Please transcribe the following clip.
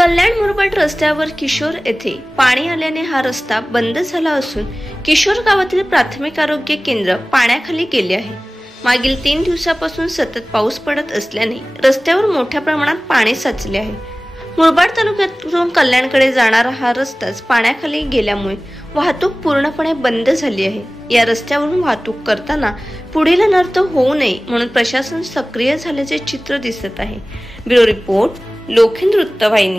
कल्याण मुरबाड रस्त्यावर किशोर येथे पाणी आल्याने हा रस्ता बंद झाला असून किशोर गावातील प्राथमिक आरोग्य केंद्र पाण्याखाली गेले आहे। मागील 3 दिवसापासून सतत पाऊस पडत असल्याने रस्त्यावर मोठ्या प्रमाणात पाणी साचले आहे। मुरबाड तालुक्यातून कल्याणकडे जाणारा हा रस्ताच पाण्याखाली गेल्यामुळे वाहतूक पूर्णपणे बंद झाली आहे। या रस्त्यावरून वाहतूक करताना पुढील अनर्थ होऊ नये म्हणून प्रशासन सक्रिय झाल्याचे चित्र दिसत आहे। ब्युरो रिपोर्ट लोखंड वृत्तवाहिनी।